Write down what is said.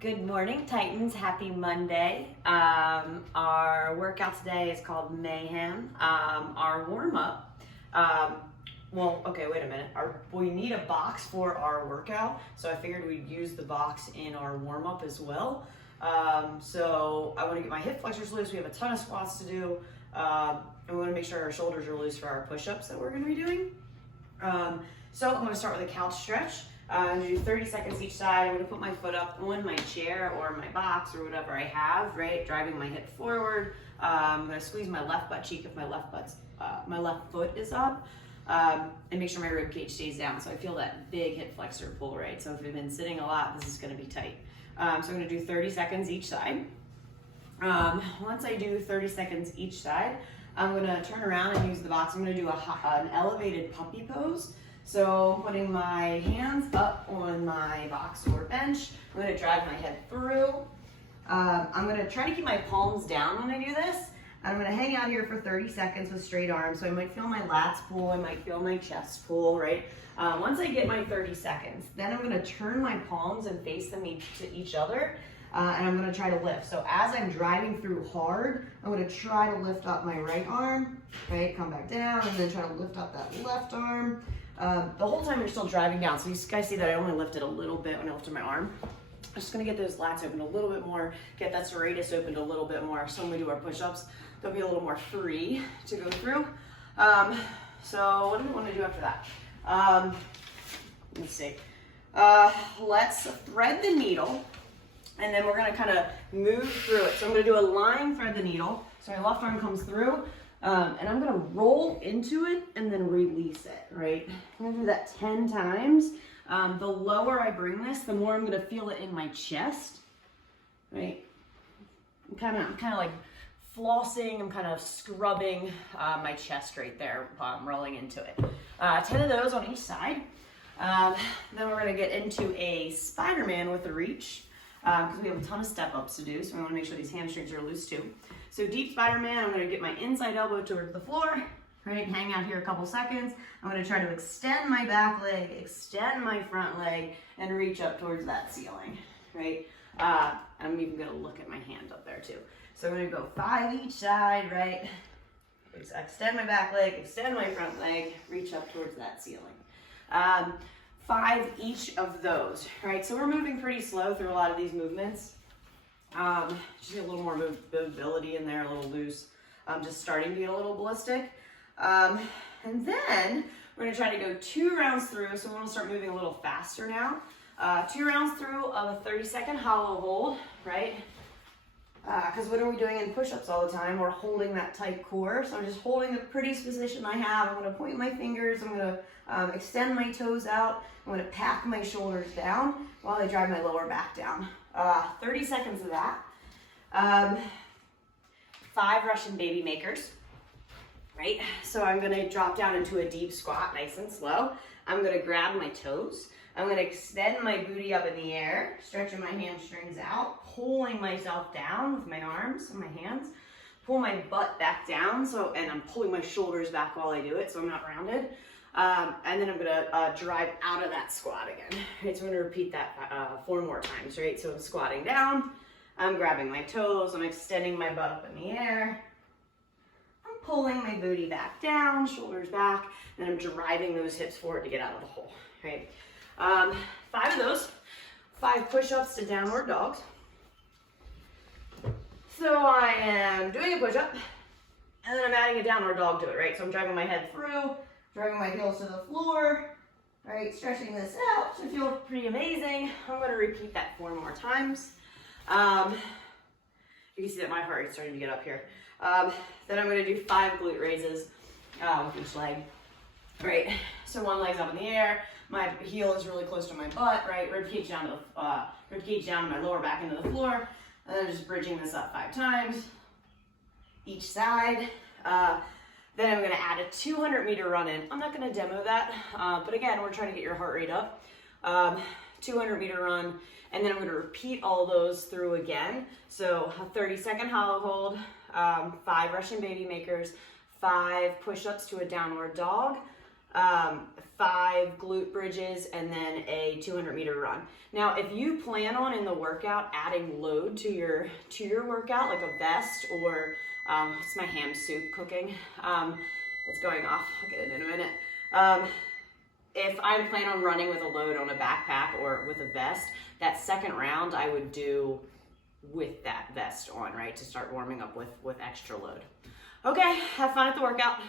Good morning, Titans. Happy Monday. Our workout today is called Mayhem. Our warm-up, wait a minute. We need a box for our workout, so I figured we'd use the box in our warm-up as well. So I want to get my hip flexors loose. We have a ton of squats to do, and we want to make sure our shoulders are loose for our push-ups that we're going to be doing. So I'm going to start with a couch stretch. I'm going to do 30 seconds each side. I'm going to put my foot up on my chair or my box or whatever I have, right? Driving my hip forward. I'm going to squeeze my left butt cheek if my left foot is up, and make sure my rib cage stays down. So I feel that big hip flexor pull, right? So if you've been sitting a lot, this is going to be tight. So I'm going to do 30 seconds each side. Once I do 30 seconds each side, I'm going to turn around and use the box. I'm going to do an elevated puppy pose. So putting my hands up on my box or bench, I'm going to drive my head through. I'm going to try to keep my palms down when I do this. I'm going to hang out here for 30 seconds with straight arms. So I might feel my lats pull, I might feel my chest pull, right? Once I get my 30 seconds, then I'm going to turn my palms and face them to each other. And I'm going to try to lift. So as I'm driving through hard, I'm going to try to lift up my right arm, right? Come back down and then try to lift up that left arm. The whole time you're still driving down. So you guys see that I only lifted a little bit when I lifted my arm. I'm just going to get those lats open a little bit more, get that serratus opened a little bit more. So when we do our push-ups, they'll be a little more free to go through. So what do we want to do after that? Let's see. Let's thread the needle. And then we're going to kind of move through it. So I'm going to do a line thread the needle. So my left arm comes through, and I'm going to roll into it and then release it, right? I'm going to do that 10 times. The lower I bring this, the more I'm going to feel it in my chest, right? I'm kind of like flossing. I'm kind of scrubbing my chest right there while I'm rolling into it. 10 of those on each side. Then we're going to get into a Spider-Man with a reach. Because we have a ton of step-ups to do, so we want to make sure these hamstrings are loose too. So deep Spider-Man, I'm going to get my inside elbow towards the floor, right? Hang out here a couple seconds. I'm going to try to extend my back leg, extend my front leg, and reach up towards that ceiling, right? I'm even going to look at my hand up there too. So I'm going to go 5 each side, right? Extend my back leg, extend my front leg, reach up towards that ceiling. 5 each of those, right? So we're moving pretty slow through a lot of these movements. Just get a little more mobility in there, a little loose. Just starting to get a little ballistic. And then we're gonna try to go 2 rounds through. So we're gonna start moving a little faster now. 2 rounds through of a 30-second hollow hold, right? Because what are we doing in push-ups all the time? We're holding that tight core. So I'm just holding the prettiest position I have. I'm going to point my fingers. I'm going to extend my toes out. I'm going to pack my shoulders down while I drive my lower back down. 30 seconds of that. 5 Russian baby makers, right? So I'm going to drop down into a deep squat, nice and slow. I'm going to grab my toes. I'm going to extend my booty up in the air, stretching my hamstrings out, pulling myself down with my arms and my hands, pull my butt back down, and I'm pulling my shoulders back while I do it so I'm not rounded. And then I'm going to drive out of that squat again. Right, so I'm going to repeat that 4 more times, right? So I'm squatting down, I'm grabbing my toes, I'm extending my butt up in the air, I'm pulling my booty back down, shoulders back, and then I'm driving those hips forward to get out of the hole, right? 5 of those, 5 push-ups to downward dogs. So I am doing a push-up, and then I'm adding a downward dog to it, right? So I'm driving my head through, driving my heels to the floor, right? Stretching this out, should feel pretty amazing. I'm going to repeat that 4 more times. You can see that my heart rate's starting to get up here. Then I'm going to do 5 glute raises with each leg, right? So one leg's up in the air. My heel is really close to my butt, right? Rib cage down to my lower back into the floor. And then just bridging this up 5 times, each side. Then I'm gonna add a 200-meter run in. I'm not gonna demo that, but again, we're trying to get your heart rate up. 200-meter run, and then I'm gonna repeat all those through again. So a 30-second hollow hold, 5 Russian baby makers, 5 push-ups to a downward dog, 5 glute bridges, and then a 200-meter run. Now, if you plan on in the workout adding load to your workout, like a vest or it's my ham soup cooking. It's going off. I'll get it in a minute. If I plan on running with a load on a backpack or with a vest, that second round I would do with that vest on, right, to start warming up with extra load. Okay, have fun at the workout.